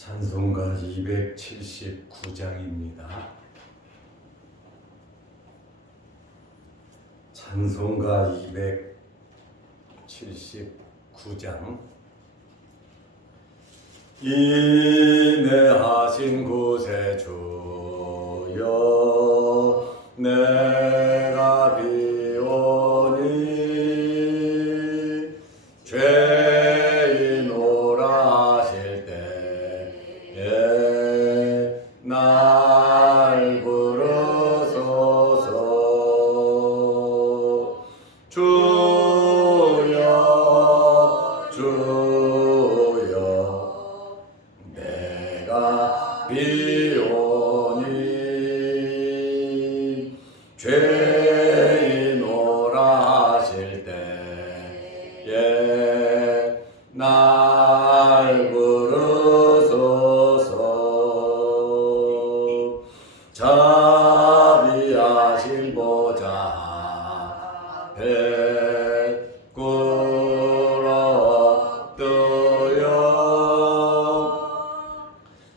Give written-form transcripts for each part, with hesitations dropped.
찬송가 279장입니다. 찬송가 279장. 인내하신 곳에 주여 내가 비오니 죄인 오라 하실 때에 날 부르소서. 주여 주여 내가 비오니 죄인 오라 하실 때에 날 부르소서. 자비하신 보좌 앞에 꿇어 뜨여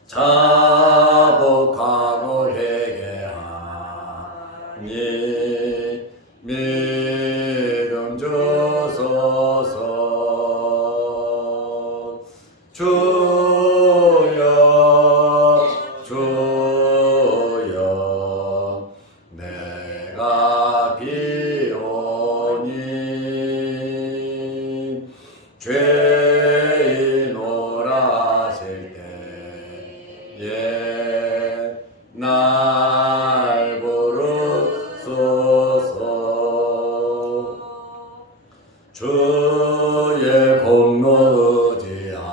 자복하고 회개하니 믿음 주소서. 주여 주여 내가 비오니 죄인 오라 하실 때에 날 부르소서. 주의 공로 의지하며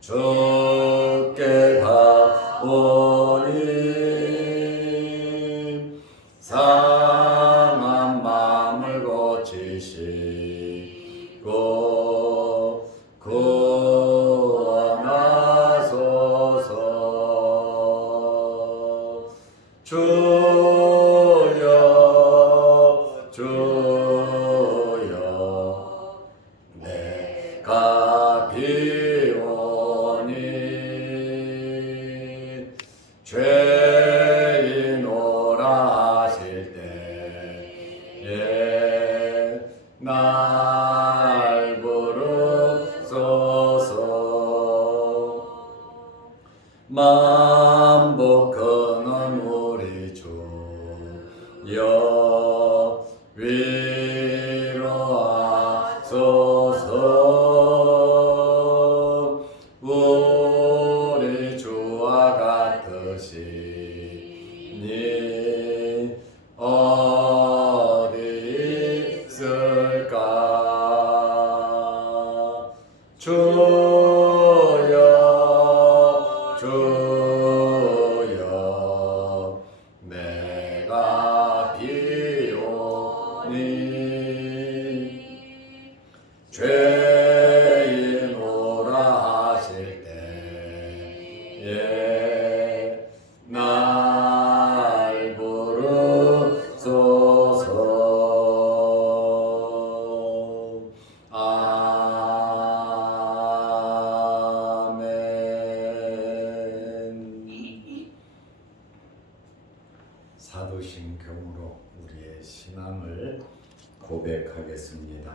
주께 가오니 상한 마음을 고치시고 구원하소서. 주여 주여 내가 비오니 죄인 오라 하실 때에 날 부르소서. 만복하는 우리 주여 위로하소서. 우리 주와 같으시니 어디 있을까. 주여 주여 내가 비오니 죄인 오라 하실 때에 날 부르소서. 아멘. 사도신경으로 우리의 신앙을 고백하겠습니다.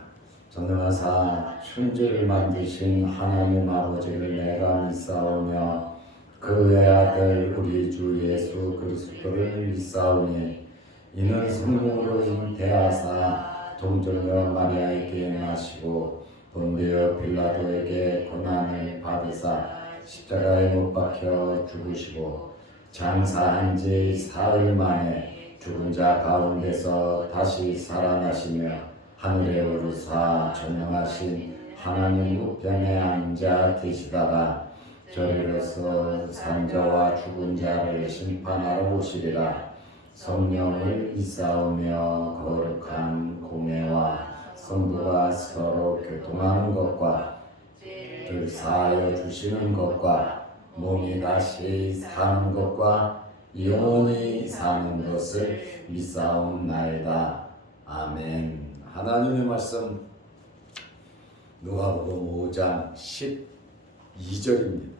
전능하사 천지를 만드신 하나님 아버지를 내가 믿사오며 그의 아들 우리 주 예수 그리스도를 믿사오니 이는 성령으로 잉태하사 동정녀 마리아에게 나시고 본디오 빌라도에게 고난을 받으사 십자가에 못 박혀 죽으시고 장사한 지 사흘 만에 죽은 자 가운데서 다시 살아나시며 하늘에 오르사 전능하신 하나님 우편에 앉아 계시다가 저리로서 산자와 죽은 자를 심판하러 오시리라. 성령을 믿사오며 거룩한 공회와 성부가 서로 교통하는 것과 들 사하여 주시는 것과 몸이 다시 사는 것과 영원히 사는 것을 믿사옵나이다. 아멘. 하나님의 말씀 누가복음 5장 2절입니다.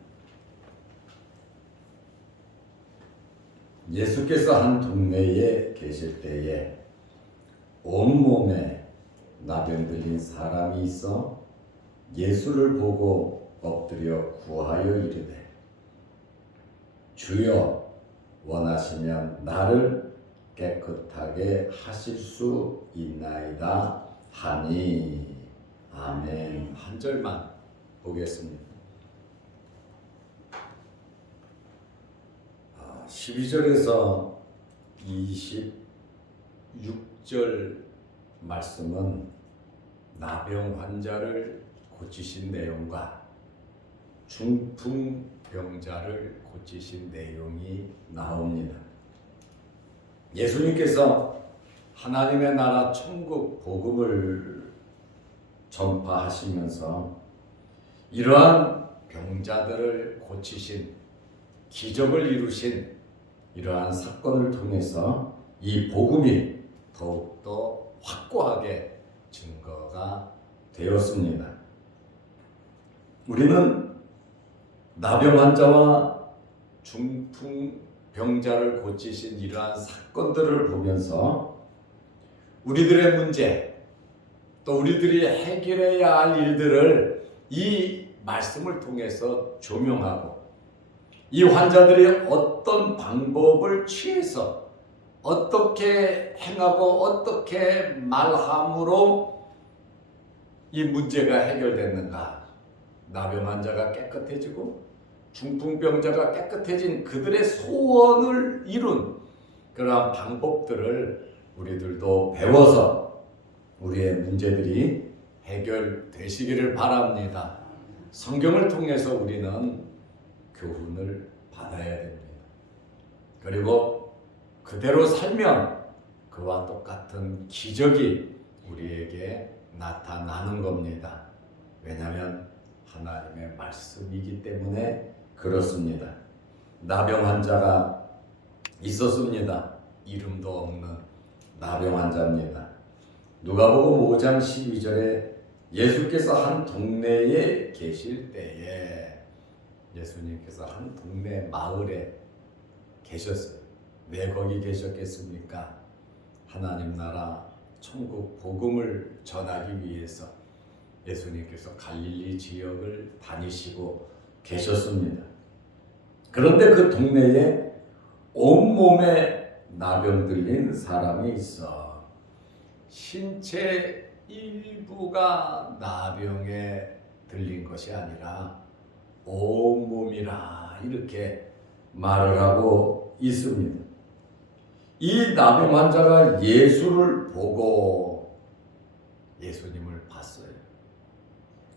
예수께서 한 동네에 계실 때에 온몸에 나병 들린 사람이 있어 예수를 보고 엎드려 구하여 이르되 주여 원하시면 나를 깨끗하게 하실 수 있나이다 하니. 아멘. 한 절만 보겠습니다. 12절에서 26절 말씀은 나병 환자를 고치신 내용과 중풍병자를 고치신 내용이 나옵니다. 예수님께서 하나님의 나라 천국 복음을 전파하시면서 이러한 병자들을 고치신, 기적을 이루신 이러한 사건을 통해서 이 복음이 더욱더 확고하게 증거가 되었습니다. 우리는 나병 환자와 중풍병자를 고치신 이러한 사건들을 보면서 우리들의 문제, 또 우리들이 해결해야 할 일들을 이 말씀을 통해서 조명하고, 이 환자들이 어떤 방법을 취해서 어떻게 행하고 어떻게 말함으로 이 문제가 해결됐는가, 나병 환자가 깨끗해지고 중풍병자가 깨끗해진 그들의 소원을 이룬 그러한 방법들을 우리들도 배워서 우리의 문제들이 해결되시기를 바랍니다. 성경을 통해서 우리는 교훈을 받아야 됩니다. 그리고 그대로 살면 그와 똑같은 기적이 우리에게 나타나는 겁니다. 왜냐하면 하나님의 말씀이기 때문에 그렇습니다. 나병 환자가 있었습니다. 이름도 없는 나병 환자입니다. 누가복음 5장 12절에 예수께서 한 동네에 계실 때에, 예수님께서 한 동네 마을에 계셨어요. 왜 거기 계셨겠습니까? 하나님 나라 천국 복음을 전하기 위해서 예수님께서 갈릴리 지역을 다니시고 계셨습니다. 그런데 그 동네에 온몸에 나병 들린 사람이 있어 신체 일부가 나병에 들린 것이 아니라 온몸이라 이렇게 말을 하고 있습니다. 이 나병 환자가 예수를 보고 예수님을 봤어요.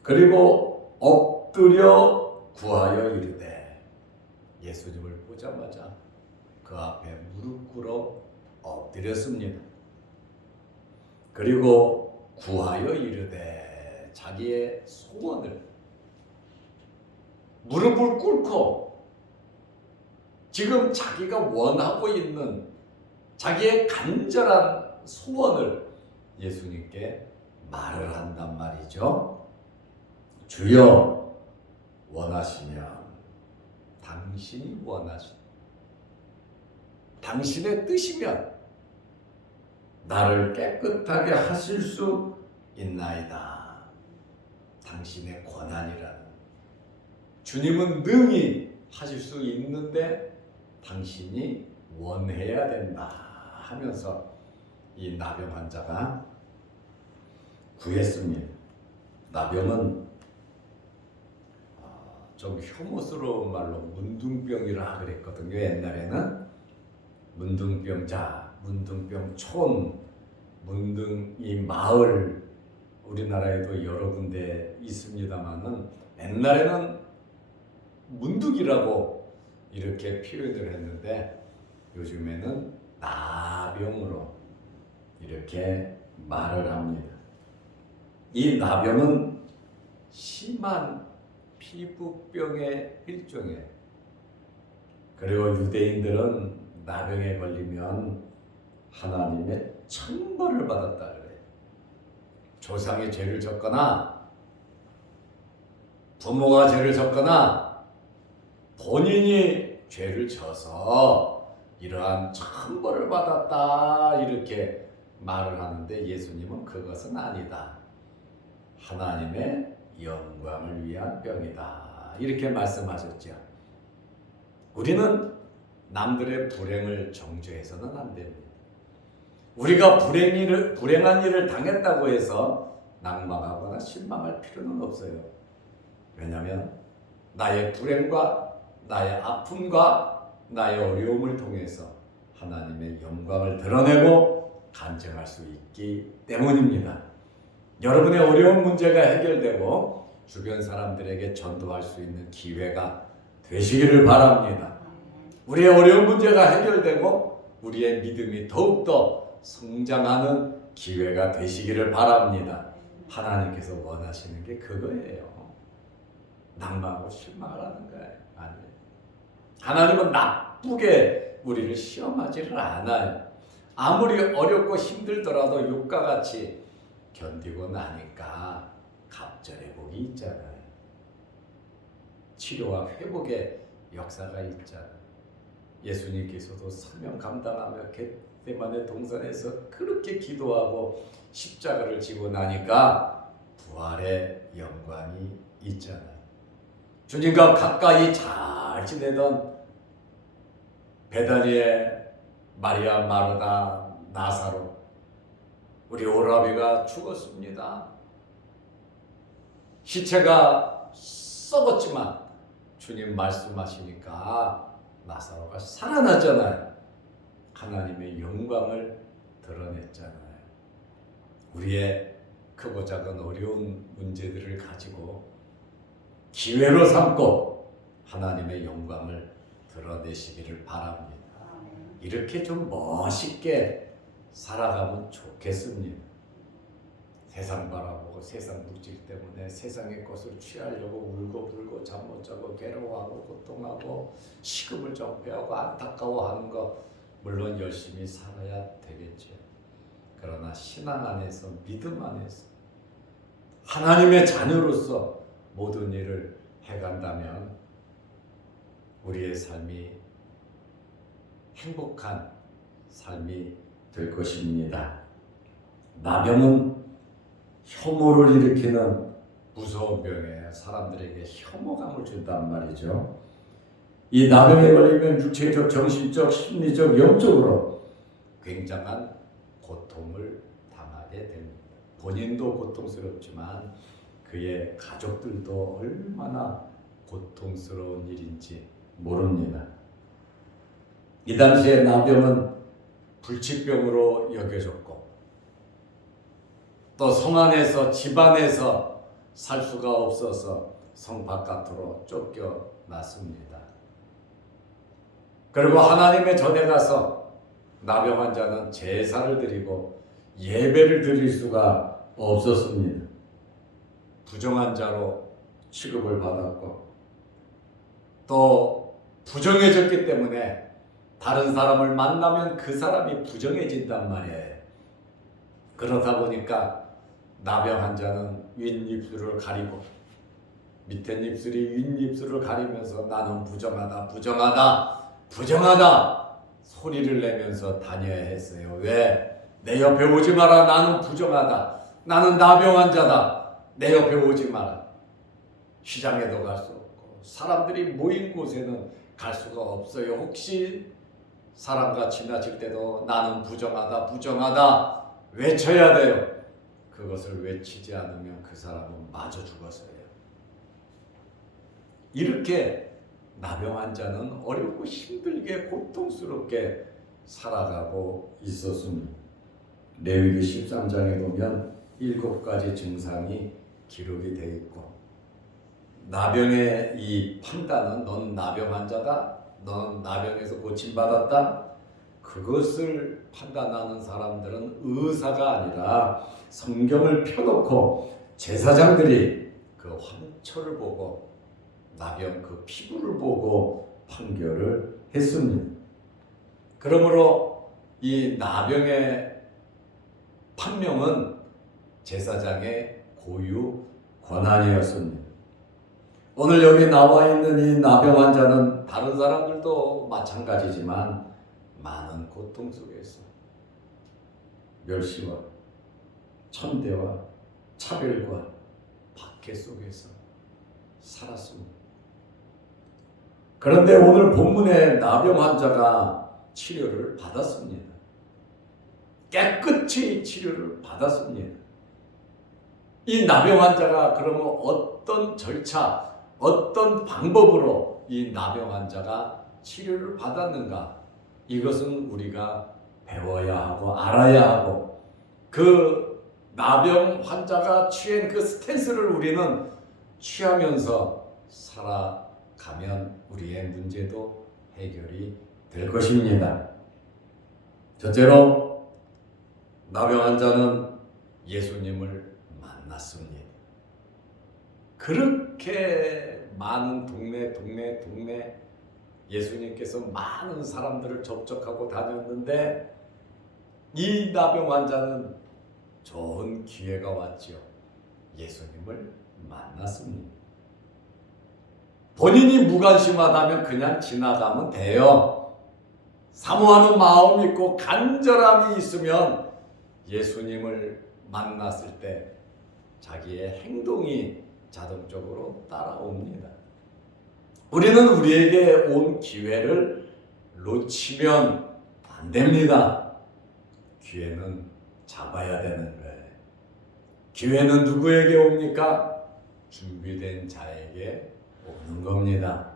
그리고 엎드려 구하여 이르되, 예수님을 보자마자 그 앞에 무릎 꿇어 엎드렸습니다. 그리고 구하여 이르되, 자기의 소원을 무릎을 꿇고 지금 자기가 원하고 있는 자기의 간절한 소원을 예수님께 말을 한단 말이죠. 주여 원하시면, 당신이 원하시면, 당신의 뜻이면 나를 깨끗하게 하실 수 있나이다. 당신의 권한이라는, 주님은 능히 하실 수 있는데 당신이 원해야 된다 하면서 이 나병 환자가 구했습니다. 나병은 좀 혐오스러운 말로 문둥병이라 그랬거든요. 옛날에는 문둥병자, 문둥병촌, 문둥이 마을, 우리나라에도 여러 군데 있습니다만은 옛날에는 문둥이라고 이렇게 표현을 했는데 요즘에는 나병으로 이렇게 말을 합니다. 이 나병은 심한 피부병의 일종이에요. 그리고 유대인들은 나병에 걸리면 하나님의 천벌을 받았다 그래요. 조상의 죄를 졌거나 부모가 죄를 졌거나 본인이 죄를 져서 이러한 천벌을 받았다 이렇게 말을 하는데 예수님은 그것은 아니다. 하나님의 영광을 위한 병이다. 이렇게 말씀하셨죠. 우리는 남들의 불행을 정죄해서는 안 됩니다. 우리가 불행한 일을 당했다고 해서 낙망하거나 실망할 필요는 없어요. 왜냐하면 나의 불행과 나의 아픔과 나의 어려움을 통해서 하나님의 영광을 드러내고 간증할 수 있기 때문입니다. 여러분의 어려운 문제가 해결되고 주변 사람들에게 전도할 수 있는 기회가 되시기를 바랍니다. 우리의 어려운 문제가 해결되고 우리의 믿음이 더욱더 성장하는 기회가 되시기를 바랍니다. 하나님께서 원하시는 게 그거예요. 낙망하고 실망을 하는 거예요. 아니에요. 하나님은 나쁘게 우리를 시험하지를 않아요. 아무리 어렵고 힘들더라도 육과 같이 견디고 나니까 갑절의 복이 있잖아요. 치료와 회복의 역사가 있잖아요. 예수님께서도 사명 감당하며 겟세마네 동산에서 그렇게 기도하고 십자가를 지고 나니까 부활의 영광이 있잖아요. 주님과 가까이 잘 지내던 베다니의 마리아, 마르다, 나사로, 우리 오라비가 죽었습니다. 시체가 썩었지만 주님 말씀하시니까 나사로가 살아났잖아요. 하나님의 영광을 드러냈잖아요. 우리의 크고 작은 어려운 문제들을 가지고 기회로 삼고 하나님의 영광을 드러내시기를 바랍니다. 이렇게 좀 멋있게 살아가면 좋겠습니다. 세상 바라보고 세상 물질 때문에 세상의 것을 취하려고 울고 불고 잠 못 자고 괴로워하고 고통하고 시금을 정폐하고 안타까워하는 것 물론 열심히 살아야 되겠죠. 그러나 신앙 안에서 믿음 안에서 하나님의 자녀로서 모든 일을 해간다면 우리의 삶이 행복한 삶이 될 것입니다. 나병은 혐오를 일으키는 무서운 병에 사람들에게 혐오감을 준단 말이죠. 이 나병에 걸리면 육체적, 정신적, 심리적, 영적으로 굉장한 고통을 당하게 됩니다. 본인도 고통스럽지만 그의 가족들도 얼마나 고통스러운 일인지 모릅니다. 이 당시에 나병은 불치병으로 여겨졌고 또 성 안에서 집안에서 살 수가 없어서 성 바깥으로 쫓겨났습니다. 그리고 하나님의 전에 가서 나병 환자는 제사를 드리고 예배를 드릴 수가 없었습니다. 부정한 자로 취급을 받았고 또 부정해졌기 때문에 다른 사람을 만나면 그 사람이 부정해진단 말이에요. 그러다 보니까 나병 환자는 윗입술을 가리고 밑에 입술이 윗입술을 가리면서 나는 부정하다, 부정하다, 부정하다 소리를 내면서 다녀야 했어요. 왜? 내 옆에 오지 마라. 나는 부정하다. 나는 나병 환자다. 내 옆에 오지 마라. 시장에도 갈 수 없고 사람들이 모인 곳에는 갈 수가 없어요. 혹시 사람과 지나칠 때도 나는 부정하다, 부정하다 외쳐야 돼요. 그것을 외치지 않으면 그 사람은 마저 죽었어요. 이렇게 나병 환자는 어렵고 힘들게 고통스럽게 살아가고 있었습니다. 레위기 13장에 보면 7가지 증상이 기록이 되어 있고 나병의 이 판단은 넌 나병 환자다, 넌 나병에서 고침받았다, 그것을 판단하는 사람들은 의사가 아니라 성경을 펴놓고 제사장들이 그 황초를 보고 나병 그 피부를 보고 판결을 했습니다. 그러므로 이 나병의 판명은 제사장의 고유 권한이었습니다. 오늘 여기 나와 있는 이 나병 환자는 다른 사람들도 마찬가지지만 많은 고통 속에서 멸시와 천대와 차별과 박해 속에서 살았습니다. 그런데 오늘 본문의 나병 환자가 치료를 받았습니다. 깨끗이 치료를 받았습니다. 이 나병 환자가 그러면 어떤 절차, 어떤 방법으로 이 나병 환자가 치료를 받았는가? 이것은 우리가 배워야 하고 알아야 하고 그 나병 환자가 취한 그 스탠스를 우리는 취하면서 살아가면 우리의 문제도 해결이 될 것입니다. 첫째로 나병 환자는 예수님을 만났습니다. 그렇게 많은 동네 예수님께서 많은 사람들을 접촉하고 다녔는데 이 나병 환자는 좋은 기회가 왔죠. 예수님을 만났습니다. 본인이 무관심하다면 그냥 지나가면 돼요. 사모하는 마음이 있고 간절함이 있으면 예수님을 만났을 때 자기의 행동이 자동적으로 따라옵니다. 우리는 우리에게 온 기회를 놓치면 안 됩니다. 기회는 잡아야 되는 거예요. 기회는 누구에게 옵니까? 준비된 자에게 오는 겁니다.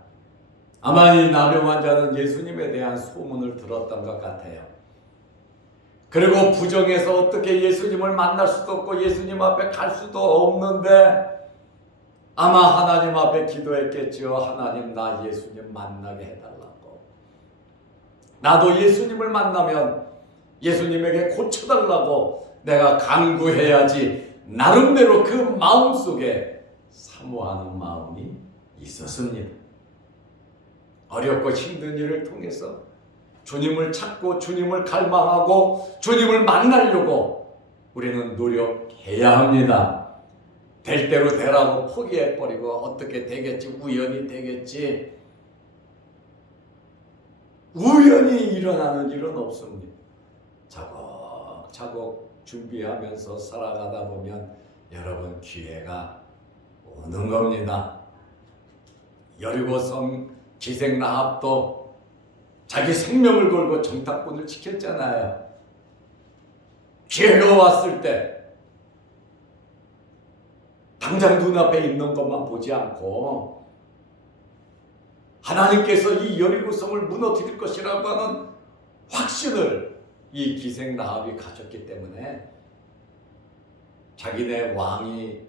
아마 이 나병 환자는 예수님에 대한 소문을 들었던 것 같아요. 그리고 부정해서 어떻게 예수님을 만날 수도 없고 예수님 앞에 갈 수도 없는데 아마 하나님 앞에 기도했겠죠. 하나님, 나 예수님 만나게 해달라고. 나도 예수님을 만나면 예수님에게 고쳐달라고 내가 간구해야지. 나름대로 그 마음속에 사모하는 마음이 있었습니다. 어렵고 힘든 일을 통해서 주님을 찾고 주님을 갈망하고 주님을 만나려고 우리는 노력해야 합니다. 될 대로 되라고 포기해버리고 어떻게 되겠지, 우연히 되겠지. 우연히 일어나는 일은 없습니다. 차곡차곡 준비하면서 살아가다 보면 여러분 기회가 오는 겁니다. 여리고성 기생 라합도 자기 생명을 걸고 정탐꾼을 지켰잖아요. 기회가 왔을 때 당장 눈앞에 있는 것만 보지 않고 하나님께서 이 여리고성을 무너뜨릴 것이라고 하는 확신을 이 기생 라합이 가졌기 때문에 자기네 왕이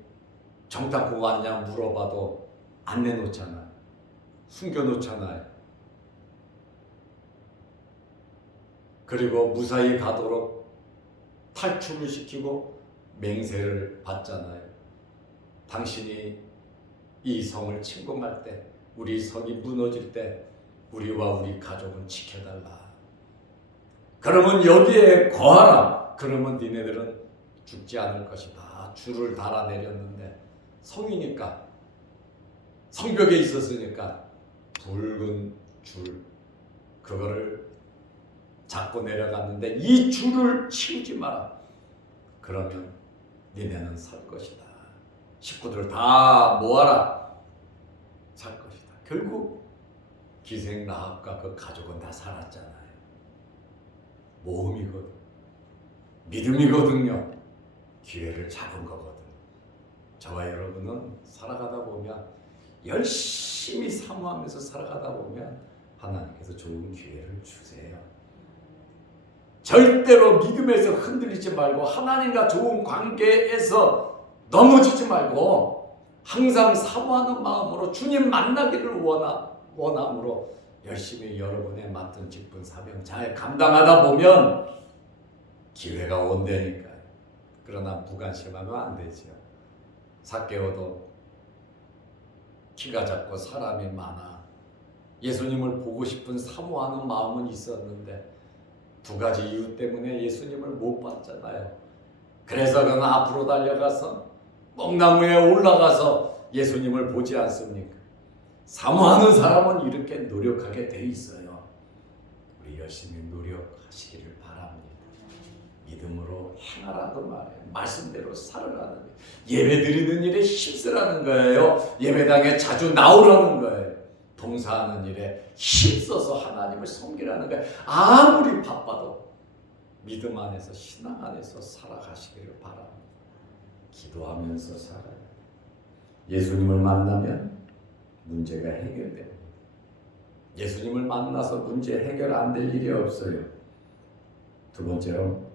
정탐꾼 왔냐 물어봐도 안 내놓잖아요. 숨겨놓잖아요. 그리고 무사히 가도록 탈출을 시키고 맹세를 받잖아요. 당신이 이 성을 침공할 때, 우리 성이 무너질 때 우리와 우리 가족은 지켜달라. 그러면 여기에 거하라. 그러면 니네들은 죽지 않을 것이다. 줄을 달아 내렸는데 성이니까, 성벽에 있었으니까 붉은 줄 그거를 잡고 내려갔는데 이 줄을 치우지 마라. 그러면 니네는 살 것이다. 식구들 다 모아라. 살 것이다. 결국 기생 라합과 그 가족은 다 살았잖아요. 모험이거든. 믿음이거든요. 기회를 잡은 거거든. 저와 여러분은 살아가다 보면 열심히 사모하면서 살아가다 보면 하나님께서 좋은 기회를 주세요. 절대로 믿음에서 흔들리지 말고 하나님과 좋은 관계에서 넘어지지 말고 항상 사모하는 마음으로 주님 만나기를 원함으로 열심히 여러분의 맡은 직분 사명 잘 감당하다 보면 기회가 온다니까요. 그러나 무관심하면 안 되죠. 삭개오도 키가 작고 사람이 많아 예수님을 보고 싶은 사모하는 마음은 있었는데 두 가지 이유 때문에 예수님을 못 봤잖아요. 그래서 그는 앞으로 달려가서 뽕나무에 올라가서 예수님을 보지 않습니까? 사모하는 사람은 이렇게 노력하게 돼 있어요. 우리 열심히 노력하시기를 바랍니다. 믿음으로 행하라 그 말이에요. 말씀대로 살아라는 거예요. 예배 드리는 일에 힘쓰라는 거예요. 예배당에 자주 나오라는 거예요. 봉사하는 일에 힘써서 하나님을 섬기라는 거예요. 아무리 바빠도 믿음 안에서 신앙 안에서 살아가시기를 바랍니다. 기도하면서 살아요. 예수님을 만나면 문제가 해결됩니다. 예수님을 만나서 문제 해결 안 될 일이 없어요. 두 번째로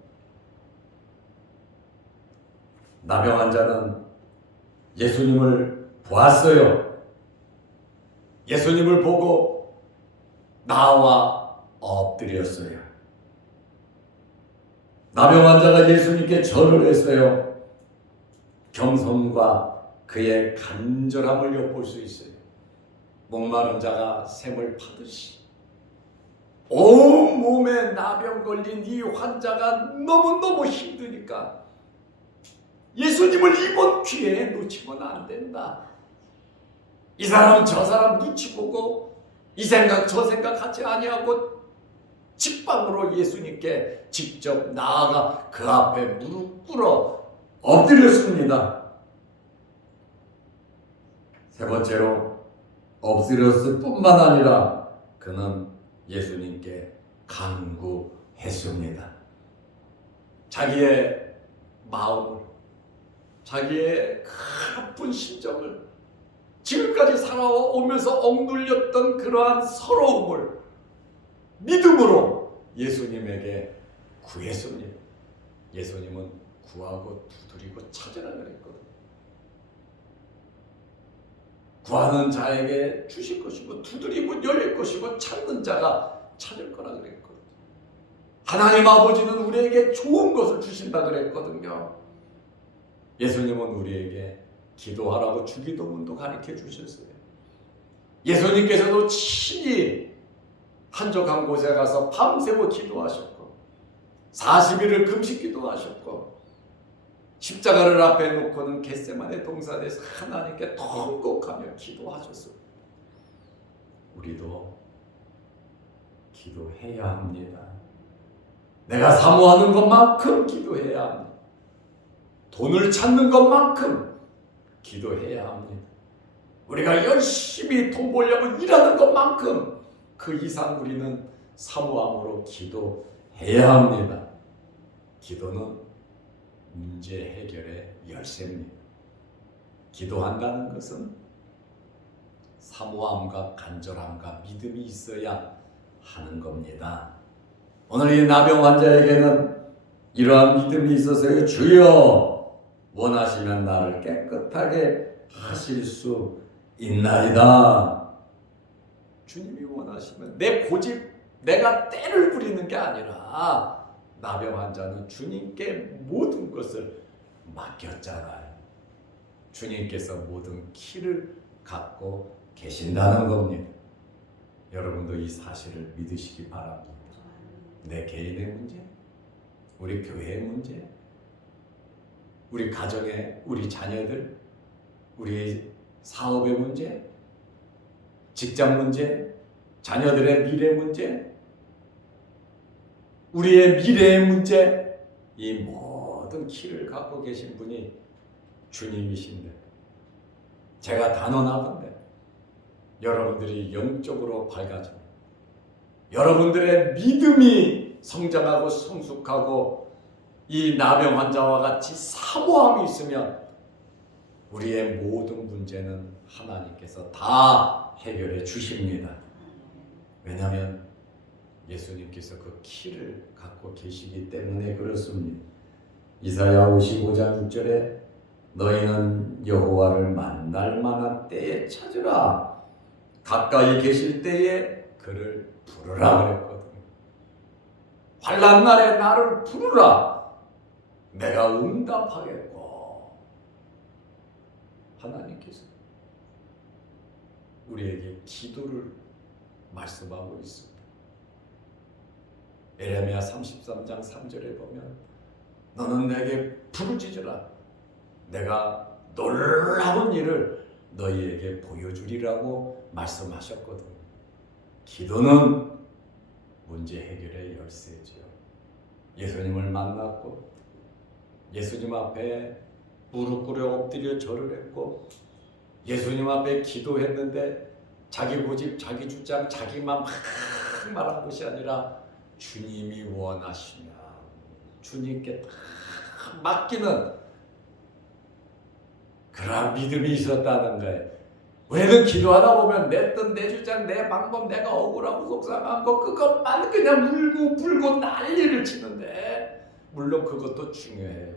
나병 환자는 예수님을 보았어요. 예수님을 보고 나와 엎드렸어요. 나병 환자가 예수님께 절을 했어요. 겸손과 그의 간절함을 엿볼 수 있어요. 목마른 자가 샘을 파듯이 온 몸에 나병 걸린 이 환자가 너무너무 힘드니까 예수님을 이번 기회에 놓치면 안 된다. 이 사람 저 사람 눈치 보고 이 생각 저 생각 하지 아니하고 직방으로 예수님께 직접 나아가 그 앞에 무릎 꿇어 엎드렸습니다. 세 번째로 엎드렸을 뿐만 아니라 그는 예수님께 간구했습니다. 자기의 마음을, 자기의 아픈 심정을, 지금까지 살아오면서 억눌렸던 그러한 서러움을 믿음으로 예수님에게 구했습니다. 예수님은 구하고 두드리고 찾으라 그랬거든요. 구하는 자에게 주실 것이고 두드리고 열릴 것이고 찾는 자가 찾을 거라 그랬거든요. 하나님 아버지는 우리에게 좋은 것을 주신다 그랬거든요. 예수님은 우리에게 기도하라고 주기도문도 가르쳐 주셨어요. 예수님께서도 친히 한적한 곳에 가서 밤새워 기도하셨고 40일을 금식 기도하셨고 십자가를 앞에 놓고는 겟세마네 동산에서 하나님께 통곡하며 기도하셨습니다. 우리도 기도해야 합니다. 내가 사모하는 것만큼 기도해야 합니다. 돈을 찾는 것만큼 기도해야 합니다. 우리가 열심히 돈 벌려고 일하는 것만큼 그 이상 우리는 사모함으로 기도해야 합니다. 기도는 문제 해결의 열쇠입니다. 기도한다는 것은 사모함과 간절함과 믿음이 있어야 하는 겁니다. 오늘 이 나병 환자에게는 이러한 믿음이 있어서요. 주여 원하시면 나를 깨끗하게 하실 수 있나이다. 주님이 원하시면 내 고집, 내가 때를 부리는 게 아니라 나병 환자는 주님께 모든 것을 맡겼잖아요. 주님께서 모든 키를 갖고 계신다는 겁니다. 여러분도 이 사실을 믿으시기 바랍니다. 내 개인의 문제, 우리 교회의 문제, 우리 가정의 우리 자녀들, 우리 사업의 문제, 직장 문제, 자녀들의 미래 문제, 우리의 미래의 문제, 이 모든 키를 갖고 계신 분이 주님이신데 제가 단언하건대 여러분들이 영적으로 밝아지고 여러분들의 믿음이 성장하고 성숙하고 이 나병 환자와 같이 사모함이 있으면 우리의 모든 문제는 하나님께서 다 해결해 주십니다. 왜냐하면 예수님께서 그 키를 갖고 계시기 때문에 그렇습니다. 이사야 55장 6절에 너희는 여호와를 만날 만한 때에 찾으라. 가까이 계실 때에 그를 부르라 그랬거든요. 환난 날에 나를 부르라. 내가 응답하겠고. 하나님께서 우리에게 기도를 말씀하고 있습니다. 에레미야 33장 3절에 보면 너는 내게 부르짖으라. 내가 놀라운 일을 너희에게 보여주리라고 말씀하셨거든. 기도는 문제 해결의 열쇠지요. 예수님을 만났고 예수님 앞에 무릎 꿇어 엎드려 절을 했고 예수님 앞에 기도했는데 자기 고집, 자기 주장, 자기만 막 말한 것이 아니라 주님이 원하시면 주님께 다 맡기는 그러한 믿음이 있었다는 거예요. 우리는 기도하다 보면 내 뜻, 내 주장, 내 방법, 내가 억울하고 속상한 거 그것만 그냥 물고 불고 난리를 치는데 물론 그것도 중요해요.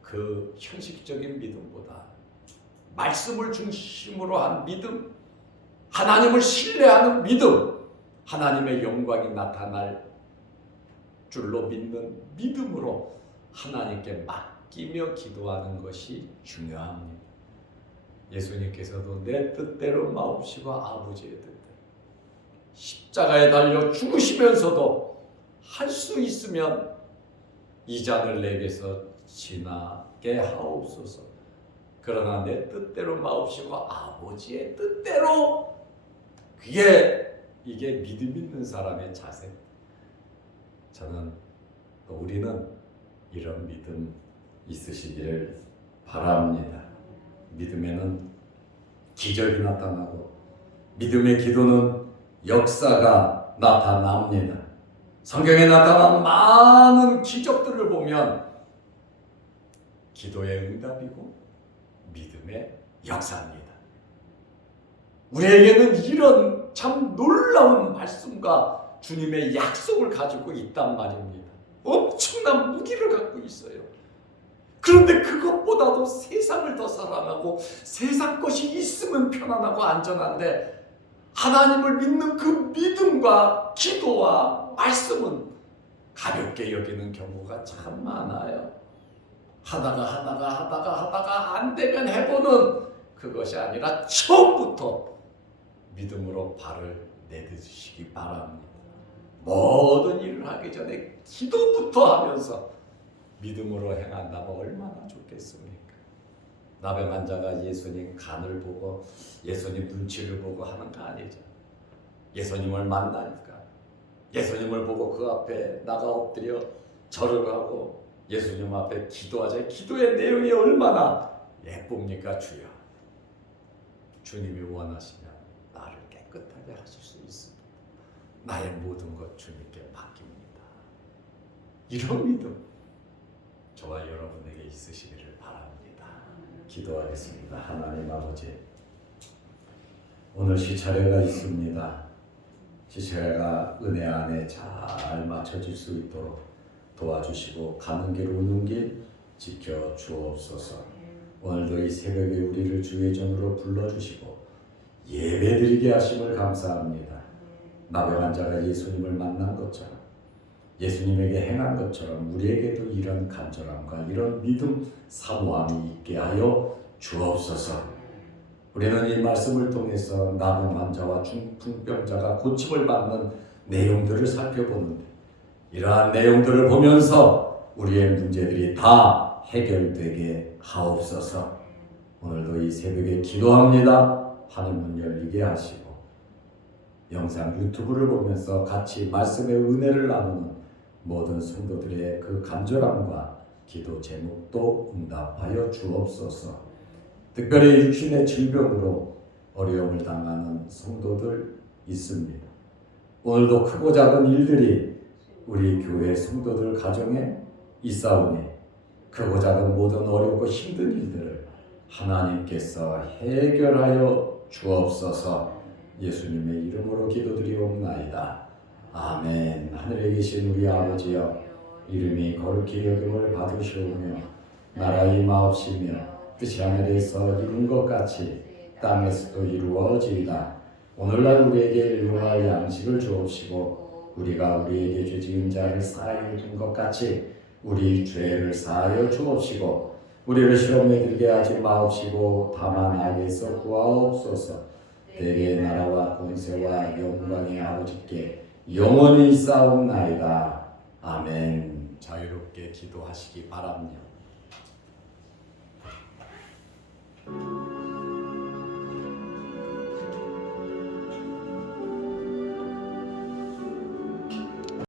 그 현실적인 믿음보다 말씀을 중심으로 한 믿음, 하나님을 신뢰하는 믿음, 하나님의 영광이 나타날 줄로 믿는 믿음으로 하나님께 맡기며 기도하는 것이 중요합니다. 예수님께서도 내 뜻대로 마옵시고 아버지의 뜻대로 십자가에 달려 죽으시면서도 할 수 있으면 이 잔을 내게서 지나게 하옵소서. 그러나 내 뜻대로 마옵시고 아버지의 뜻대로 이게 믿음 있는 사람의 자세입니다. 저는 또 우리는 이런 믿음 있으시기를 바랍니다. 믿음에는 기적이 나타나고 믿음의 기도는 역사가 나타납니다. 성경에 나타난 많은 기적들을 보면 기도의 응답이고 믿음의 역사입니다. 우리에게는 이런 참 놀라운 말씀과 주님의 약속을 가지고 있단 말입니다. 엄청난 무기를 갖고 있어요. 그런데 그것보다도 세상을 더 사랑하고 세상 것이 있으면 편안하고 안전한데 하나님을 믿는 그 믿음과 기도와 말씀은 가볍게 여기는 경우가 참 많아요. 하다가 안 되면 해보는 그것이 아니라 처음부터 믿음으로 발을 내딛으시기 바랍니다. 모든 일을 하기 전에 기도부터 하면서 믿음으로 행한다면 얼마나 좋겠습니까? 나병 환자가 예수님 간을 보고 예수님 눈치를 보고 하는 거 아니죠. 예수님을 만나니까 예수님을 보고 그 앞에 나가 엎드려 절을 하고 예수님 앞에 기도하자. 기도의 내용이 얼마나 예쁩니까? 주여, 주님이 원하시면 나를 깨끗하게 하실 수 있습니다. 나의 모든 것 주님께 맡깁니다. 이런 믿음 저와 여러분에게 있으시기를 바랍니다. 기도하겠습니다. 하나님 아버지, 오늘 시차례가 있습니다. 시차례가 은혜 안에 잘 맞춰질 수 있도록 도와주시고 가는 길 오는 길 지켜 주옵소서. 오늘도 이 새벽에 우리를 주의 전으로 불러주시고 예배드리게 하심을 감사합니다. 나병 환자가 예수님을 만난 것처럼 예수님에게 행한 것처럼 우리에게도 이런 간절함과 이런 믿음, 사모함이 있게 하여 주옵소서. 우리는 이 말씀을 통해서 나병 환자와 중풍병자가 고침을 받는 내용들을 살펴보는데 이러한 내용들을 보면서 우리의 문제들이 다 해결되게 하옵소서. 오늘도 이 새벽에 기도합니다. 하늘문 열리게 하시고 영상 유튜브를 보면서 같이 말씀의 은혜를 나누는 모든 성도들의 그 간절함과 기도 제목도 응답하여 주옵소서. 특별히 육신의 질병으로 어려움을 당하는 성도들 있습니다. 오늘도 크고 작은 일들이 우리 교회 성도들 가정에 있사오니 크고 작은 모든 어렵고 힘든 일들을 하나님께서 해결하여 주옵소서. 예수님의 이름으로 기도드리옵나이다. 아멘. 하늘에 계신 우리 아버지여, 이름이 거룩히 여김을 받으시오며 나라 임하옵시며 뜻이 하늘에서 이룬 것 같이 땅에서도 이루어지이다. 오늘날 우리에게 일용할 양식을 주옵시고 우리가 우리에게 죄 지은 자를 사하여 준 것 같이 우리 죄를 사하여 주옵시고 우리를 시험에 들게 하지 마옵시고 다만 악에서 구하옵소서. 대개의 나라와 권세와 영광의 아버지께 영원히 있사옵나이다. 아멘. 자유롭게 기도하시기 바랍니다.